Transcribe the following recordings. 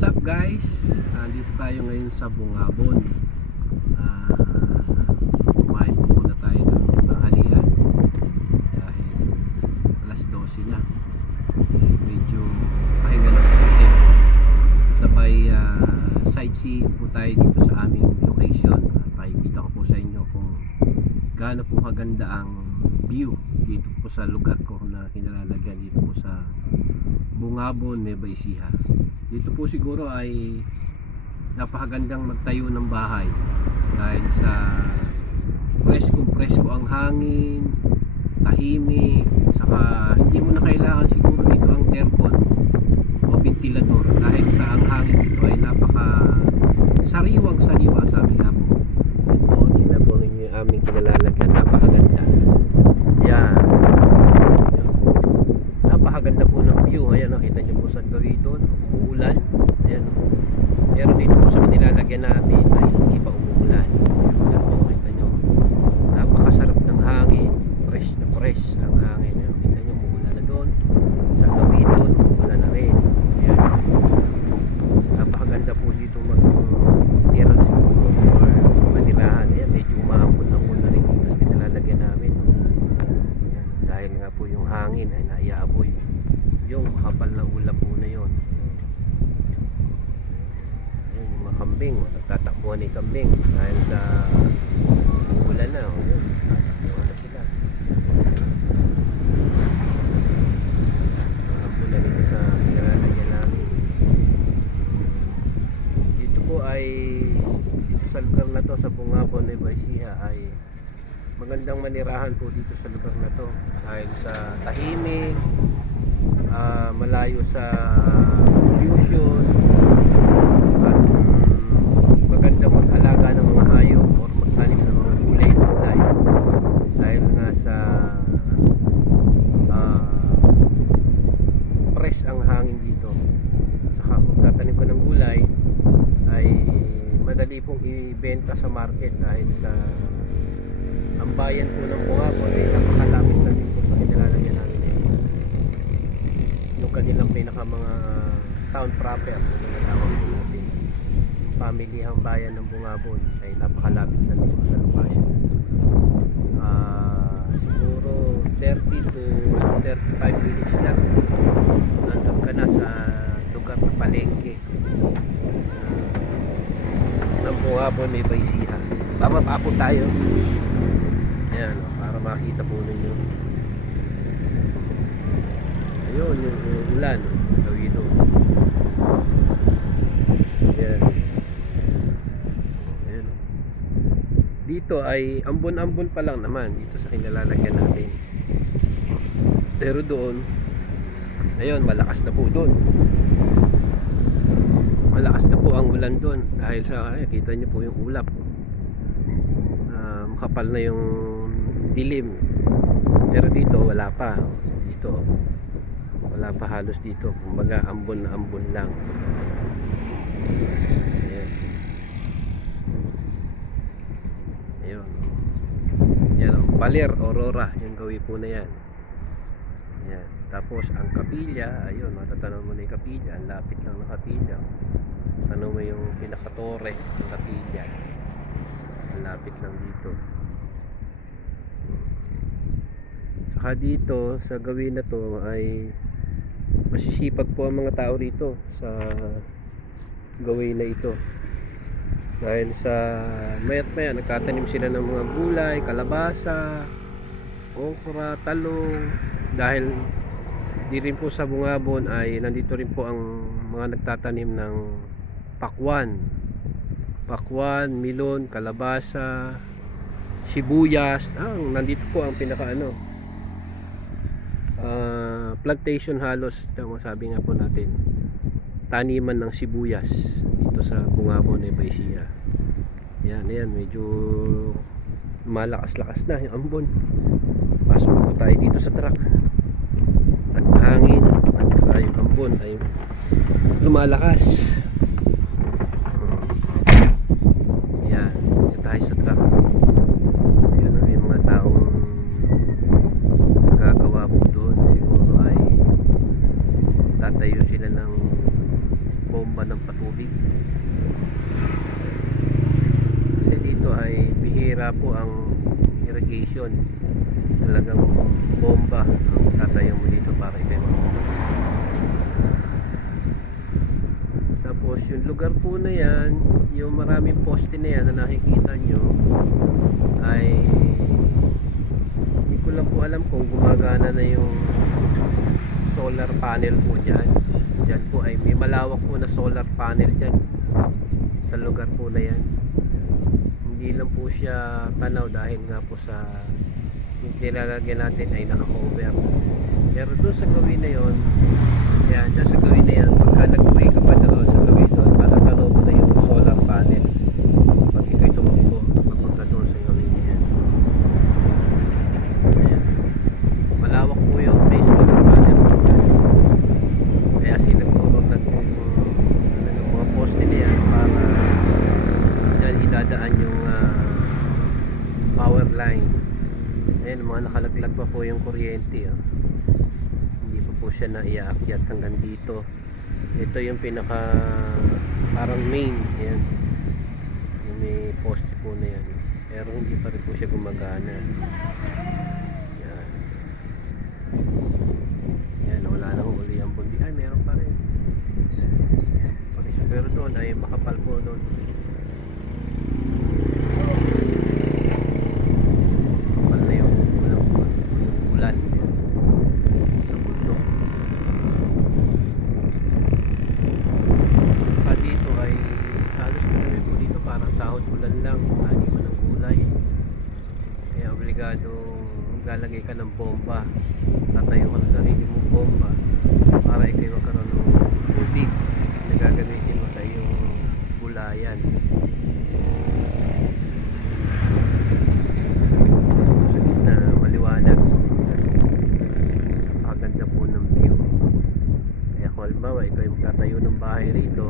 What's up guys? Nandito tayo ngayon sa Bungabon. Ah, kumain po muna tayo ng tanghalian. Dahil alas 12 na. Eh, medyo pahinga po din. Sabay ah, sightseeing po tayo dito sa aming location. Pakikita ko po sa inyo kung gaano po kaganda ang view dito po sa lugar ko na kinalalagyan dito po sa Bungabon, Nueva Ecija. Dito po siguro ay napakagandang magtayo ng bahay. Dahil sa presko presko ang hangin, tahimik, saka hindi mo na kailangan siguro dito ang aircon o ventilador. Dahil sa ang hangin dito ay napaka sariwang sariwa sabi nga po. Ito, tingnan po ninyo yung aming kinalalagyan, napakaganda. Yan. Napakaganda po ng view. Ayan, nakita niyo po sa gawin doon. Uulan. Ayan. Pero dito po sa nilalagyan natin ay hindi pa umuulan. Ayan po, kita niyo. Napakasarap ng hangin. Fresh na fresh ang hangin. Ayan, kita niyo, umuulan na doon. Sa gawin doon, umuulan na rin. Ayan. Napakaganda po dito mag tira siguro or manirahan. Ayan, medyo umahapon na po na rin dito sa nilalagyan namin. Yan, dahil nga po yung hangin ay naiaboy yung kapal na ulap po na yun yun yung mga kambing nagtatakbuhan ni kambing dahil sa ulan na oh, yun tatakbuhan na sila ang pula dito sa nilalagyan namin dito po ay dito sa lugar na to sa Bungabon Nueva Ecija ay magandang manirahan po dito sa lugar na to. Dahil sa tahimik ah, malayo sa pollution at mm, magandang mag-alaga ng mga hayop or magtanim ng mga gulay gulay dahil nga sa ah, fresh ang hangin dito saka kung tatanim ko ng gulay ay madali pong ibenta sa market dahil sa ang bayan po ng Bungabon ay napakalapit na din po sa kinilalagyan namin eh. Yung kanilang pinaka mga town proper na natawag po natin. Pamilihang bayan ng Bungabon ay napakalapit na din po sa location. Ah, siguro 30 to 35 minutes lang nandun ka na sa lugar na palengke ng Bungabon may Baisiha. Bababa po tayo. Ayan, oh, para makita po ninyo. Ayun, yung, yung ulan. Gawin doon. Ayan. Ayan. Dito ay ambon-ambon pa lang naman dito sa kinalalagyan natin. Pero doon, ayun, malakas na po doon. Malakas na po ang ulan doon dahil sa, ay, kita niyo po yung ulap. Ah, makapal na yung dilim pero dito wala pa dito wala pa halos dito. Kumbaga ambon na ambon lang. Ayan. Ayun yan o Baler Aurora. Yung gawi po na yan. Yan tapos ang kapilya. Ayun matatanaw mo na yung kapilya. Ang lapit lang ng kapilya. Ano mo yung pinakatore ng kapilya? Ang lapit lang dito. Saka dito sa gawin na to ay masisipag po ang mga tao rito sa gawin na ito. Dahil sa mayat maya nagtatanim sila ng mga gulay, kalabasa, okra, talong. Dahil di rin po sa Bungabon ay nandito rin po ang mga nagtatanim ng pakwan. Pakwan, milon, kalabasa, sibuyas. Ah, nandito po ang pinaka ano, ah, plantation halos tama sabi nga po natin taniman ng sibuyas dito sa Bungabon Nueva Ecija. Yan yan medyo malakas-lakas na yung ambon. Pasok po tayo dito sa truck. At hangin at yung ambon ay lumalakas yan dito tayo sa truck yan yung mga taong gagawa po doon siguro ay tatayo sila ng bomba ng patubig. Kasi dito ay bihira po ang irrigation. Talagang bomba ang tatayo mo dito para ikaw tapos yung lugar po na yan yung maraming poste na yan na nakikita nyo ay hindi ko lang po alam kung gumagana na yung solar panel po dyan. Dyan po ay may malawak po na solar panel dyan. Sa lugar po na yan. Hindi lang po siya tanaw dahil nga po sa yung nilalagyan natin ay naka-cover. Pero doon sa gawin na yon yan, dyan sa gawin na yan pagka nag-uwi ka pa doon sa gawin doon matatanaw mo na yung solar panel pag ikaw'y tumakbo papunta doon sa gawin na yan Ayan. malawak po yung may solar panel po dyan. kaya sinagtulong na po yung ano, yung mga poste na yan para dyan idadaan yung ah, power line Ayan, mga nakalaglag pa po yung kuryente. Oh. Hindi pa po siya na iaakyat hanggang dito. Ito yung pinaka parang main. Ayan. Yung may poste po na yan. Pero hindi pa rin po siya gumagana. Yan. Yan, wala na ho uli ang bundi. Ay, meron pa rin. Ayan, pa rin. Pero doon ay makapal po doon. kapal na yung walang ulan sa bundok saka dito ay halos marami po dito parang sahod ulan lang ani mo ng gulay kaya obligado lalagay ka ng bomba tatayo ka ng sarili mong bomba para ikaw magkaroon ng tubig na gagamitin mo sa iyong gulayan sa gitna maliwanag napakaganda po ng view kaya kung halimbawa ikaw yung magtatayo ng bahay rito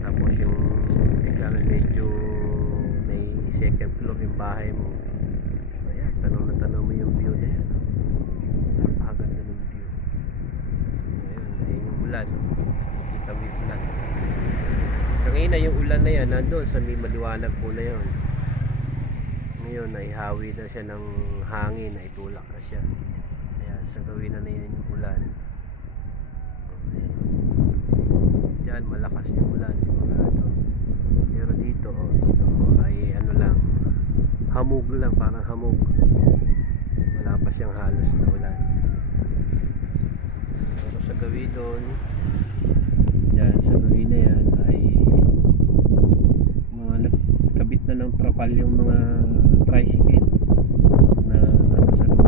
tapos yung biglang medyo may second floor yung bahay mo. Ayan tanong na tanong mo yung view na yan napakaganda ng view. Ayun ayun yung ulan. Kita mo yung ulan. Kanina yung ulan na yan nandun sa may maliwanag po na yun. Ngayon naihawi na siya ng hangin na itulak na siya. Kaya sa gawin na na yan yung ulan. Diyan malakas yung ulan. Sigurado. Pero dito oh, dito oh, ay ano lang hamog lang parang hamog. Wala pa siyang halos na ulan pero sa gawin doon Diyan sa gawin na yan ay mga nagkabit na ng trapal yung mga tricycle na nasa sa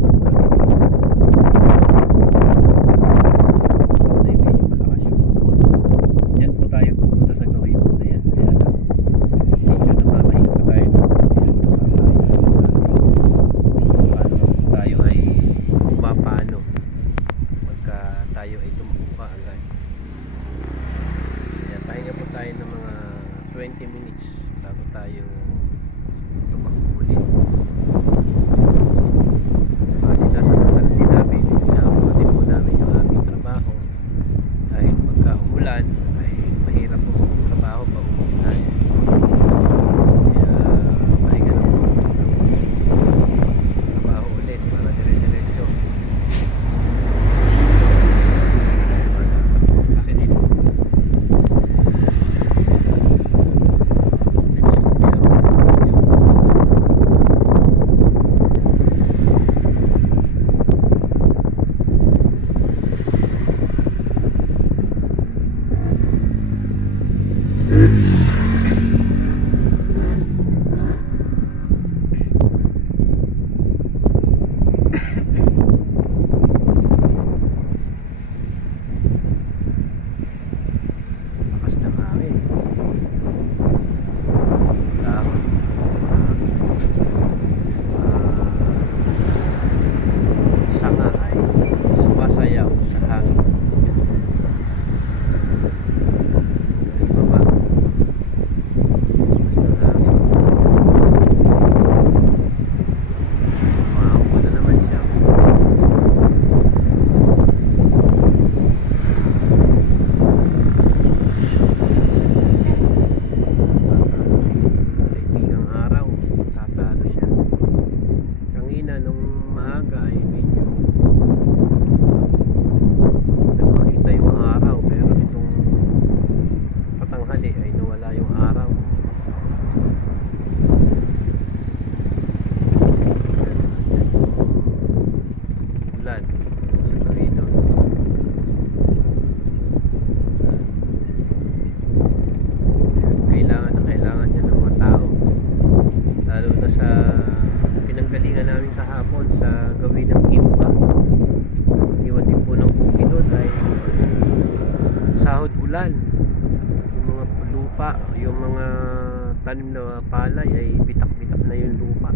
itinanim na palay ay bitak-bitak na yung lupa.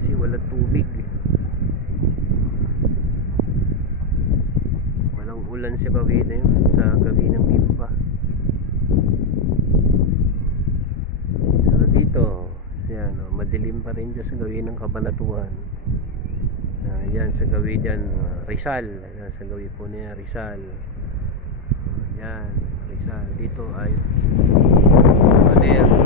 Kasi wala tubig. Walang ulan sa gabi na yun sa gabi ng gimba pero dito yan, oh, madilim pa rin dyan sa gawi ng kabanatuan. Uh, yan sa gawi dyan ah, Rizal. Yan, sa gawi po niya Rizal. Yan Rizal. Dito ay Baler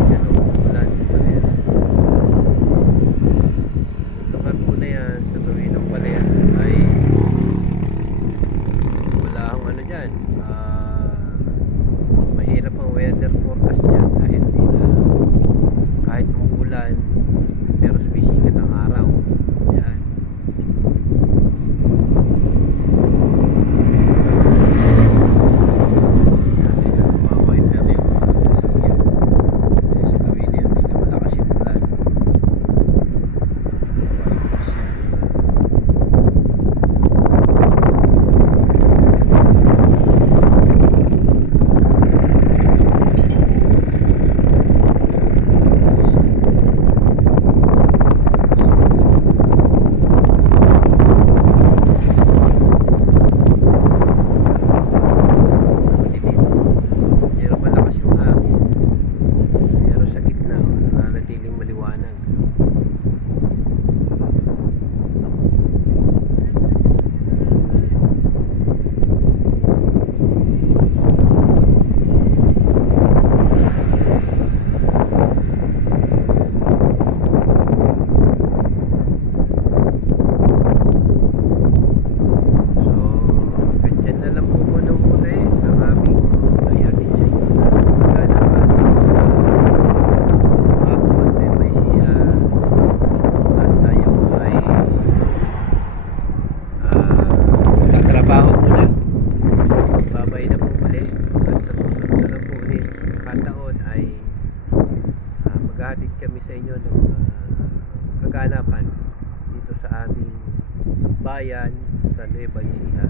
bayan sa Nueva Ecija